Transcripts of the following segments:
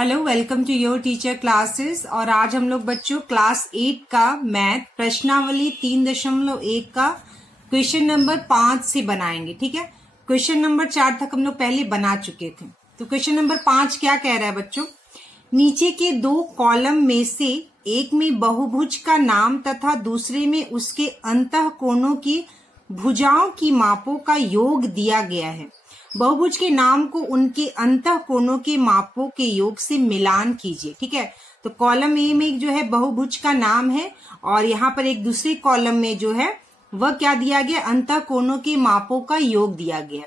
Hello, welcome to your teacher classes. और आज हम लोग बच्चों क्लास 8 का मैथ प्रश्नावली 3.1 का क्वेश्चन नंबर 5 से बनाएंगे। ठीक है, क्वेश्चन नंबर 4 तक हम लोग पहले बना चुके थे। तो क्वेश्चन नंबर 5 क्या कह रहा है बच्चों? नीचे के दो कॉलम में से एक में बहुभुज का नाम तथा दूसरे में उसके अंतःकोणों की भुजाओं की मापों का योग दिया गया है। बहुभुज के नाम को उनके अंतःकोणों के मापों के योग से मिलान कीजिए। ठीक है, तो कॉलम ए में जो है बहुभुज का नाम है और यहाँ पर एक दूसरे कॉलम में जो है वह क्या दिया गया, अंतःकोणों के मापों का योग दिया गया,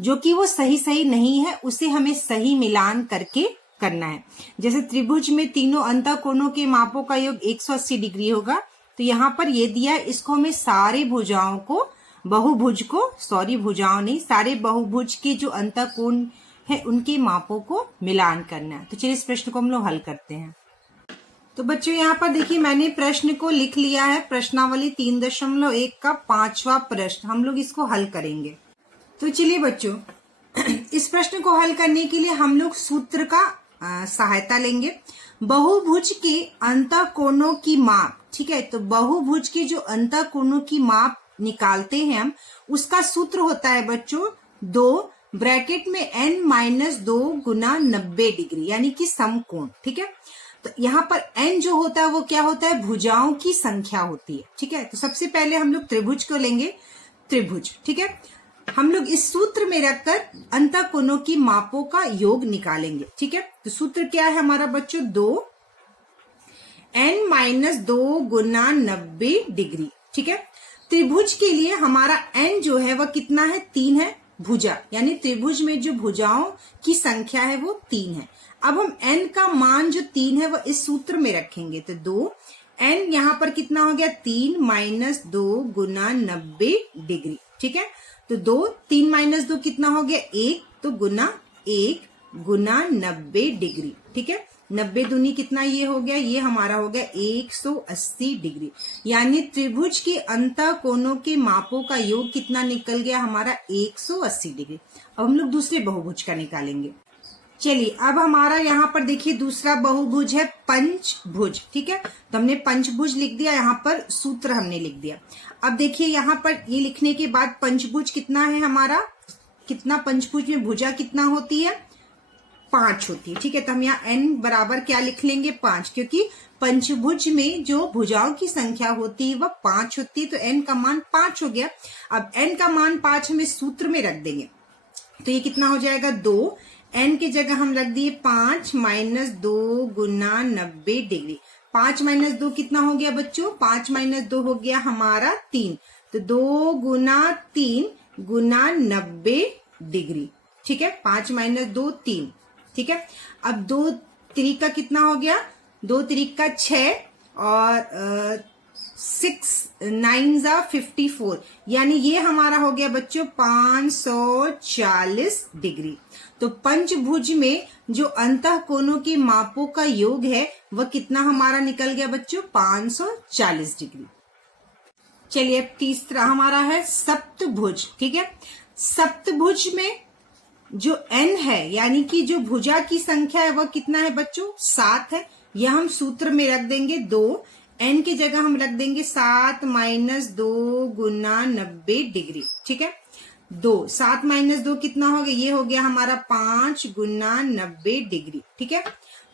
जो कि वो सही नहीं है, उसे हमें सही मिलान करके करना है। जैसे त्रिभुज में तीनों अंतःकोणों के मापों का योग 180 डिग्री होगा, तो यहाँ पर ये दिया है, इसको हमें सारे भुजाओं को भुजाओं नहीं, सारे बहुभुज के जो अंतःकोण है उनके मापों को मिलान करना है। तो चलिए इस प्रश्न को हम लोग हल करते हैं। तो बच्चों यहाँ पर देखिए, मैंने प्रश्न को लिख लिया है, प्रश्नावली 3.1 का 5वां प्रश्न। हम लोग इसको हल करेंगे। तो चलिए बच्चों, इस प्रश्न को हल करने के लिए हम लोग सूत्र का सहायता लेंगे। बहुभुज के अंतःकोणों की माप, ठीक है, तो बहुभुज के जो अंतःकोणों की माप निकालते हैं हम, उसका सूत्र होता है बच्चों 2 ब्रैकेट में n-2 गुना 90 डिग्री, यानी कि समकोण। ठीक है, तो यहाँ पर n जो होता है वो क्या होता है, भुजाओं की संख्या होती है। ठीक है, तो सबसे पहले हम लोग त्रिभुज को लेंगे, त्रिभुज। ठीक है, हम लोग इस सूत्र में रखकर अंतःकोणों की मापों का योग निकालेंगे। ठीक है, तो सूत्र क्या है हमारा बच्चों, 2 n-2 गुना 90 डिग्री। ठीक है, त्रिभुज के लिए हमारा n जो है वह कितना है, 3 है भुजा, यानी त्रिभुज में जो भुजाओं की संख्या है वो 3 है। अब हम n का मान जो 3 है वह इस सूत्र में रखेंगे, तो 2 n यहाँ पर कितना हो गया, 3 - 2 गुना 90 डिग्री। ठीक है, तो 3 - 2 कितना हो गया, 1, तो गुना 1 गुना 90 डिग्री। ठीक है, 90 दूनी कितना ये हो गया, ये हमारा हो गया 180 डिग्री, यानी त्रिभुज के अंतःकोणों के मापों का योग कितना निकल गया हमारा, 180 डिग्री। अब हम लोग दूसरे बहुभुज का निकालेंगे। चलिए, अब हमारा यहाँ पर देखिए दूसरा बहुभुज है पंचभुज। ठीक है, तो हमने पंचभुज लिख दिया, यहाँ पर सूत्र हमने लिख दिया। अब देखिए यहाँ पर ये लिखने के बाद पंचभुज कितना है हमारा, कितना पंचभुज में भुजा कितना होती है, 5 होती है। ठीक है, तो हम यहाँ n बराबर क्या लिख लेंगे, 5, क्योंकि पंचभुज में जो भुजाओं की संख्या होती है वह 5 होती है, तो n का मान 5 हो गया। अब n का मान 5 हम इस सूत्र में रख देंगे, तो ये कितना हो जाएगा, 2 n की जगह हम रख दिए 5 - 2 गुना 90 डिग्री। 5 - 2 कितना हो गया बच्चों, 5 - 2 हो गया हमारा 3, तो 2 गुना 3 गुना 90 डिग्री। ठीक है, 5 - 2 3। ठीक है, अब 2 त्रिका कितना हो गया, 2 त्रिका 6 और 6 9 जा 54, यानी ये हमारा हो गया बच्चों 540 डिग्री। तो पंचभुज में जो अंतःकोणों के मापों का योग है वह कितना हमारा निकल गया बच्चों, 540 डिग्री। चलिए, अब तीसरा हमारा है सप्तभुज। ठीक है, सप्तभुज में जो n है, यानी कि जो भुजा की संख्या है वह कितना है बच्चों, 7 है। यह हम सूत्र में रख देंगे 2, n की जगह हम रख देंगे 7 - 2 गुना 90 डिग्री। ठीक है, 7 - 2 कितना हो गया, ये हो गया हमारा 5 गुना 90 डिग्री। ठीक है,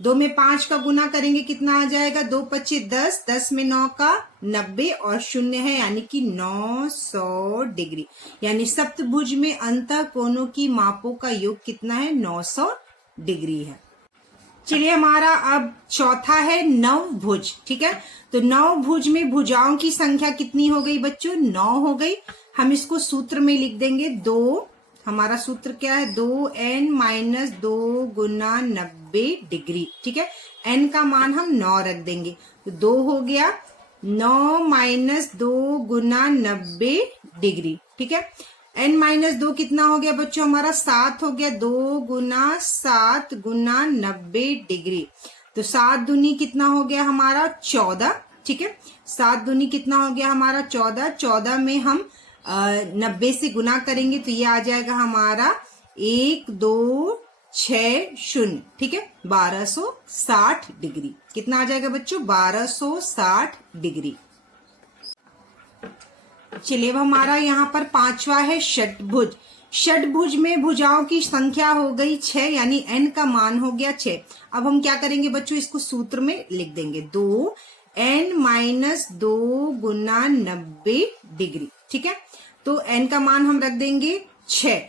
2 में 5 का गुना करेंगे कितना आ जाएगा, 2 × 25 10, 10 में 9 का 90 और 0 है, यानी कि 900 डिग्री। यानी सप्तभुज में अंतःकोणों की मापों का योग कितना है, 900 डिग्री है। चलिए, हमारा अब चौथा है नवभुज। ठीक है, तो नवभुज में भुजाओं की संख्या कितनी हो गई बच्चों, 9 हो गई। हम इसको सूत्र में लिख देंगे 2, हमारा सूत्र क्या है, 2n - 2 गुना 90 डिग्री। ठीक है, n का मान हम 9 रख देंगे, तो 2 हो गया 9 - 2 गुना 90 डिग्री। ठीक है, n - 2 कितना हो गया बच्चों हमारा, 7 हो गया, 2 गुना 7 गुना 90 डिग्री। तो 7 दूनी कितना हो गया हमारा, 14। ठीक है, 7 दूनी कितना हो गया हमारा, 14। 14 में हम 90 से गुना करेंगे तो ये आ जाएगा हमारा 1 2 6 शून्य, ठीक है, 1260 डिग्री। कितना आ जाएगा बच्चों? 1260 डिग्री। चलिए अब हमारा यहाँ पर पांचवा है षटभुज। षटभुज में भुजाओं की संख्या हो गई 6, यानी n का मान हो गया 6। अब हम क्या करेंगे बच्चों, इसको सूत्र में लिख देंगे, 2n-2 गुना 90 डिग्री, ठीक है। तो n का मान हम रख देंगे 6,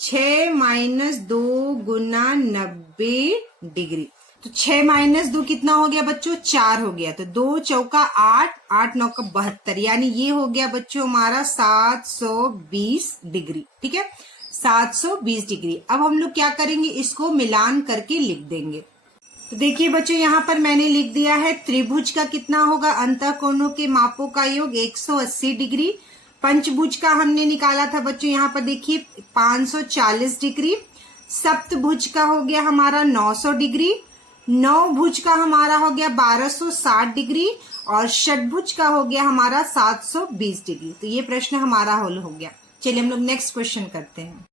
6-2 गुना 90 डिग्री। तो 6-2 कितना हो गया बच्चों? 4 हो गया। तो 2 चौका 8, 8 9 का 72, यानी ये हो गया बच्चों हमारा 720 डिग्री, ठीक है, 720 डिग्री। अब हम लोग क्या करेंगे, इसको मिलान करके लिख देंगे। तो देखिए बच्चों यहाँ पर मैंने लिख दिया है, त्रिभुज का कितना होगा, अंतःकोणों के मापों का योग 180 डिग्री। पंचभुज का हमने निकाला था बच्चों, यहाँ पर देखिए 540 डिग्री। सप्तभुज का हो गया हमारा 900 डिग्री। नवभुज का हमारा हो गया 1260 डिग्री और षटभुज का हो गया हमारा 720 डिग्री। तो ये प्रश्न हमारा हल हो गया। चलिए हम लोग नेक्स्ट क्वेश्चन करते हैं।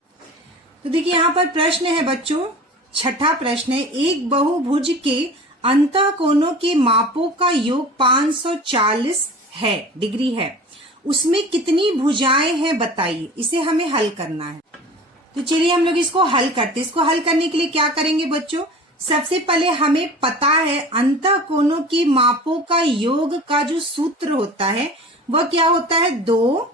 तो देखिए यहाँ पर प्रश्न है बच्चों, छठा प्रश्न है, एक बहुभुज के अंतःकोणों के मापों का योग 540 है डिग्री है, उसमें कितनी भुजाएं हैं बताइए। इसे हमें हल करना है। तो चलिए हम लोग इसको हल करते हैं। इसको हल करने के लिए क्या करेंगे बच्चों, सबसे पहले हमें पता है अंतःकोणों के मापों का योग का जो सूत्र होता है वह क्या होता है, 2,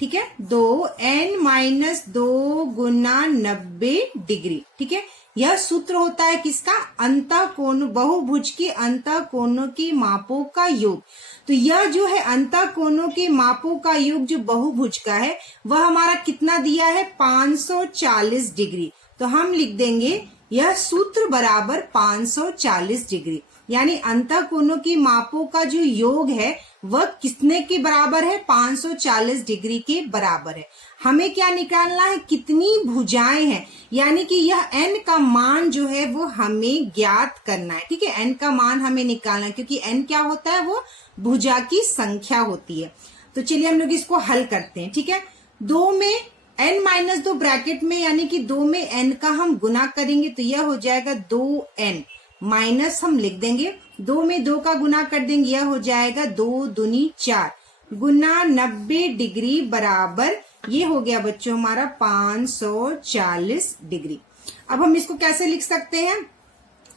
ठीक है, 2n-2 गुना 90 डिग्री, ठीक है। यह सूत्र होता है किसका, अंतःकोण, बहुभुज के अंतःकोणों के मापों का योग। तो यह जो है अंतःकोणों के मापों का योग जो बहुभुज का है वह हमारा कितना दिया है, 540 डिग्री। तो हम लिख देंगे यह सूत्र बराबर 540 डिग्री, यानी अंतःकोणों की मापों का जो योग है वह कितने के बराबर है, 540 डिग्री के बराबर है। हमें क्या निकालना है, कितनी भुजाएं हैं, यानी कि यह n का मान जो है वो हमें ज्ञात करना है, ठीक है। n का मान हमें निकालना है, क्योंकि n क्या होता है, वो भुजा की संख्या होती है। तो चलिए हम लोग इसको हल करते हैं, ठीक है। 2 में n-2 ब्रैकेट में, यानी कि 2 में n का हम गुना करेंगे तो यह हो जाएगा 2n, माइनस हम लिख देंगे, 2 में 2 का गुना कर देंगे, यह हो जाएगा 2 दूनी 4 गुना 90 डिग्री बराबर, ये हो गया बच्चों हमारा 540 डिग्री। अब हम इसको कैसे लिख सकते हैं,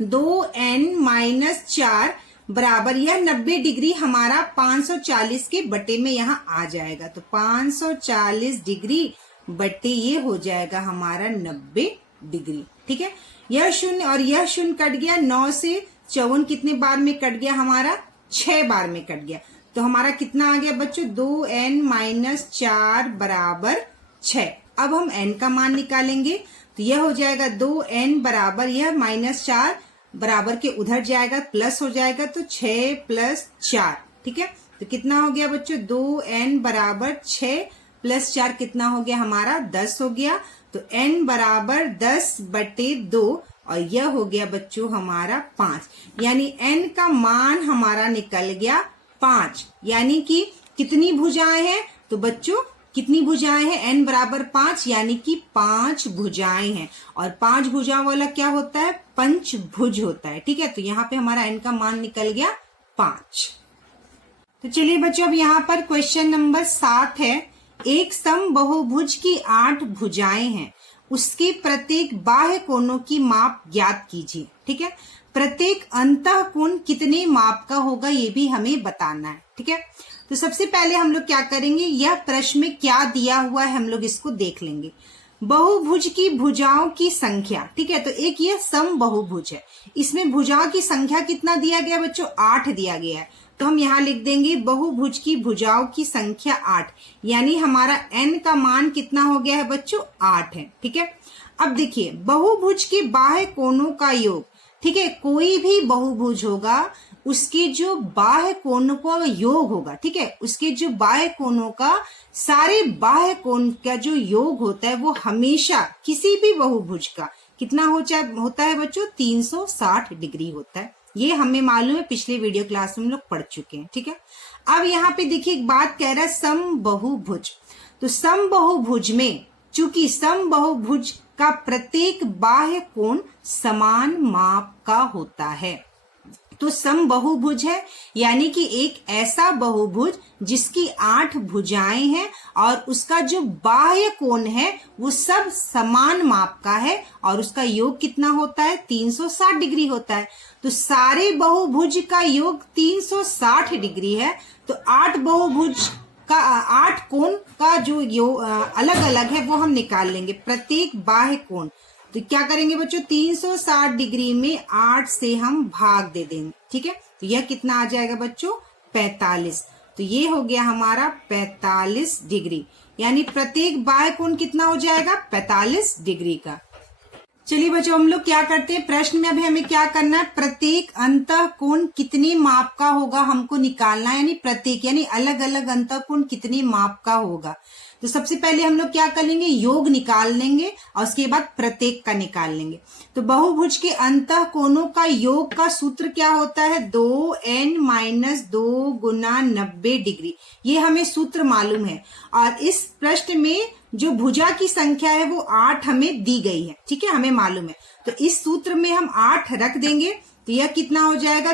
2n-4 बराबर, यह 90 डिग्री हमारा 540 के बटे में यहाँ आ जाएगा। तो 540 डिग्री बटे ये हो जाएगा हमारा 90 डिग्री, ठीक है। यह शून्य और यह शून्य कट गया, 9 से 54 कितने बार में कट गया हमारा, 6 बार में कट गया। तो हमारा कितना आ गया बच्चों, 2n-4 बराबर 6। अब हम n का मान निकालेंगे तो यह हो जाएगा 2n बराबर, यह -4 बराबर के उधर जाएगा, प्लस हो जाएगा, तो 6 + 4, ठीक है। तो कितना हो गया बच्चों, 2n बराबर 6 + 4 कितना हो गया हमारा, 10 हो गया। तो n बराबर 10/2 और यह हो गया बच्चों हमारा 5, यानी n का मान हमारा निकल गया 5। यानी कि कितनी भुजाएं हैं, तो बच्चों कितनी भुजाएं हैं, n बराबर 5, यानी कि 5 भुजाएं हैं। और 5 भुजाओं वाला क्या होता है, पंचभुज होता है, ठीक है। तो यहाँ पे हमारा n का मान निकल गया 5। तो चलिए बच्चों अब यहाँ पर क्वेश्चन नंबर 7 है, एक समबाहुभुज की 8 भुजाएं हैं, उसके प्रत्येक बाह्य कोणों की माप ज्ञात कीजिए, ठीक है। प्रत्येक अंतःकोण कितने माप का होगा ये भी हमें बताना है, ठीक है। तो सबसे पहले हम लोग क्या करेंगे, यह प्रश्न में क्या दिया हुआ है हम लोग इसको देख लेंगे। बहुभुज की भुजाओं की संख्या, ठीक है। तो एक यह समबाहुभुज है, इसमें भुजाओं की संख्या कितना दिया गया बच्चों, 8 दिया गया है। तो हम यहाँ लिख देंगे बहुभुज की भुजाओं की संख्या 8, यानी हमारा n का मान कितना हो गया है बच्चों, 8 है, ठीक है। अब देखिए बहुभुज के बाह्य कोणों का योग, ठीक है, कोई भी बहुभुज होगा उसके जो बाह्य कोणों का योग होगा, ठीक है, उसके जो बाह्य कोणों का, सारे बाह्य कोण का जो योग होता है वो हमेशा किसी भी बहुभुज का कितना होता है बच्चों, 360 डिग्री होता है। ये हमें मालूम है, पिछले वीडियो क्लास में हम लोग पढ़ चुके हैं, ठीक है। अब यहाँ पे देखिए एक बात कह रहा है समबाहुभुज। तो समबाहुभुज में चूंकि समबाहुभुज का प्रत्येक बाह्य कोण समान माप का होता है। तो समबाहुभुज है, यानी कि एक ऐसा बहुभुज जिसकी 8 भुजाएं हैं और उसका जो बाह्य कोण है वो सब समान माप का है और उसका योग कितना होता है, 360 डिग्री होता है। तो सारे बहुभुज का योग 360 डिग्री है। तो 8 बहुभुज का 8 कोण का जो योग अलग अलग है वो हम निकाल लेंगे, प्रत्येक बाह्य कोण। तो क्या करेंगे बच्चों, 360 डिग्री में 8 से हम भाग दे देंगे, ठीक है। तो यह कितना आ जाएगा बच्चों, 45। तो ये हो गया हमारा 45 डिग्री, यानी प्रत्येक बाह्य कोण कितना हो जाएगा, 45 डिग्री का। चलिए बच्चों हम लोग क्या करते हैं, प्रश्न में अभी हमें क्या करना है, प्रत्येक अंतः कोण कितने माप का होगा हमको निकालना है, यानी प्रत्येक यानी अलग अलग अंतः कोण कितने माप का होगा। तो सबसे पहले हम लोग क्या कर लेंगे, योग निकाल लेंगे और उसके बाद प्रत्येक का निकाल लेंगे। तो बहुभुज के अंतः कोणों का योग का सूत्र क्या होता है, 2n-2 गुना 90 डिग्री। ये हमें सूत्र मालूम है और इस प्रश्न में जो भुजा की संख्या है वो 8 हमें दी गई है, ठीक है, हमें मालूम है। तो इस सूत्र में हम 8 रख देंगे तो यह कितना हो जाएगा,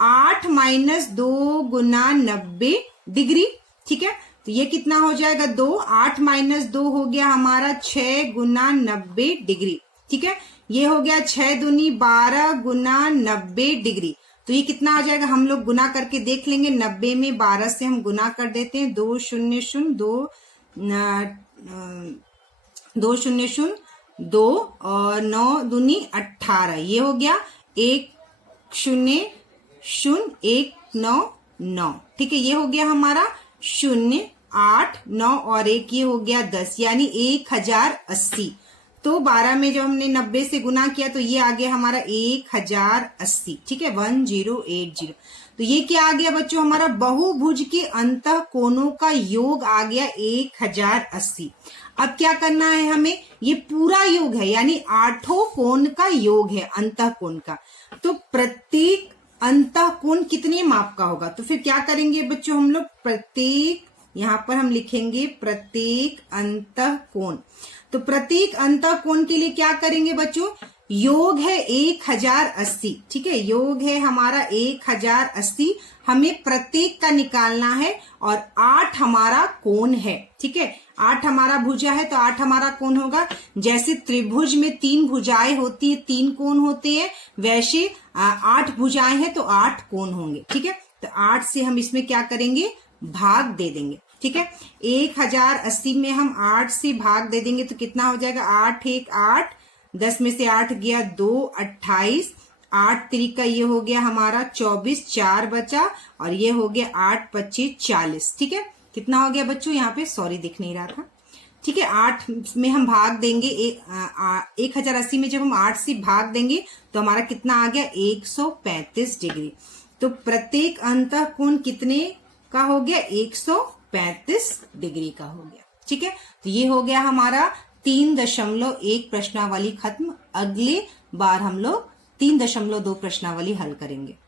8-2 गुना 90 डिग्री, ठीक है। तो ये कितना हो जाएगा, 8-2 हो गया हमारा 6 गुना 90 डिग्री, ठीक है। ये हो गया 6 दूनी 12 गुना 90 डिग्री। तो ये कितना आ जाएगा, हम लोग गुना करके देख लेंगे। 90 में 12 से हम गुना कर देते हैं, 2 0 0 2 और 9 दूनी 18। ये हो गया 1 0 0 1 9 9, ठीक है। ये हो गया हमारा 0 8 9 और 1, ये हो गया 10, यानी 1080। तो 12 में जब हमने 90 से गुना किया तो ये आ गया हमारा 1080, ठीक है, 1080। तो ये क्या आ गया बच्चों, हमारा बहुभुज के अंतः कोणों का योग आ गया 1080। अब क्या करना है हमें, ये पूरा योग है यानी 8 कोण का योग है अंतः कोण का। तो प्रत्येक अंतः कोण कितने माप का होगा, तो फिर क्या करेंगे बच्चों हम लोग, प्रत्येक, यहाँ पर हम लिखेंगे प्रत्येक अंतः कोण। तो प्रत्येक अंतः कोण के लिए क्या करेंगे बच्चों, योग है 1080, ठीक है, योग है हमारा 1080। हमें प्रत्येक का निकालना है और 8 हमारा कोण है, ठीक है। 8 हमारा भुजा है तो 8 हमारा कोण होगा। जैसे त्रिभुज में 3 भुजाएं होती है, 3 कोण होते हैं, वैसे 8 भुजाएं हैं तो 8 कोण होंगे, ठीक है। तो 8 से हम इसमें क्या करेंगे, भाग दे देंगे, ठीक है। 1080 में हम 8 से भाग दे देंगे तो कितना हो जाएगा, 8 1 8, 10 में से 8 गया 2 28, 8 3 का ये हो गया हमारा 24, 4 बचा और ये हो गया 8 25 40, ठीक है। कितना हो गया बच्चों, यहाँ पे सॉरी दिख नहीं रहा था, ठीक है। 8 में हम भाग देंगे, 1080 में जब हम 8 से भाग देंगे तो हमारा कितना आ गया, 135 डिग्री। तो प्रत्येक अंतः कोण कितने का हो गया, 135 डिग्री का हो गया, ठीक है। तो ये हो गया हमारा 3.1 प्रश्नावली खत्म। अगले बार हम लोग 3.2 प्रश्नावली हल करेंगे।